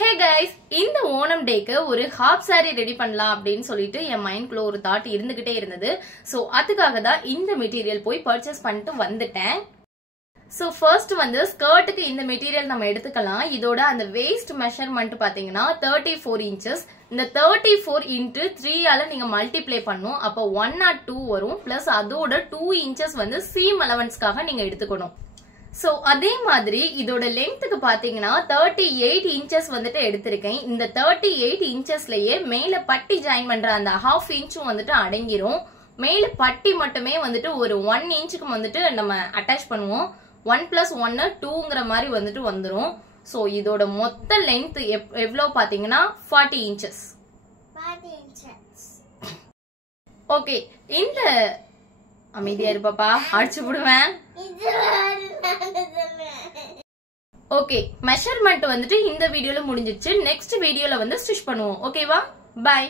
Hey guys, இந்த ஓணம் டேக்கு ஒரு hop saree ready பண்ணலாம் அப்படினு சொல்லிட்டு என் மைண்ட்க்குள்ள ஒரு தாட் இருந்துகிட்டே இருந்தது. சோ அதுக்காக தான் இந்த மெட்டீரியல் போய் பர்ச்சேஸ் பண்ணிட்டு வந்துட்டேன். சோ ஃபர்ஸ்ட் வந்து ஸ்கர்ட்டுக்கு இந்த மெட்டீரியல் நம்ம எடுத்துக்கலாம். இதோட அந்த வேஸ்ட் மெஷர்மென்ட் பாத்தீங்கன்னா 34 inches. இந்த 34 into 3 ஆல நீங்க மல்டிப்ளை பண்ணும். அப்ப 102 வரும். பிளஸ் அதோட 2 inches வந்து சீம் அலவன்ஸ்க்காக நீங்க எடுத்துக்கணும். சோ அதே மாதிரி இதோட லெங்த்க்கு பாத்தீங்கன்னா 38 inches வந்துட்டு எடுத்திருக்கேன். இந்த 38 inchesலயே மேல பட்டி ஜாயின் பண்ற அந்த half inchும் வந்துட்டு அடங்கிரும். மேல பட்டி மட்டுமே வந்துட்டு ஒரு 1 inchக்கு வந்துட்டு நம்ம அட்டாச் பண்ணுவோம். 1 plus 1 2ங்கற மாதிரி வந்துட்டு வந்துரும். சோ இதோட மொத்த லெங்த் எவ்வளவு பாத்தீங்கன்னா 40 inches. 40 inches. ஓகே, இந்த அமைதியா இரு பாப்பா, அடிச்சு விடுவேன். ஓகே, மெஷர்மென்ட் வந்துட்டு இந்த வீடியோல முடிஞ்சிருச்சு. நெக்ஸ்ட் வீடியோல வந்து ஸ்டிச் பண்ணுவோம். ஓகேவா? பை.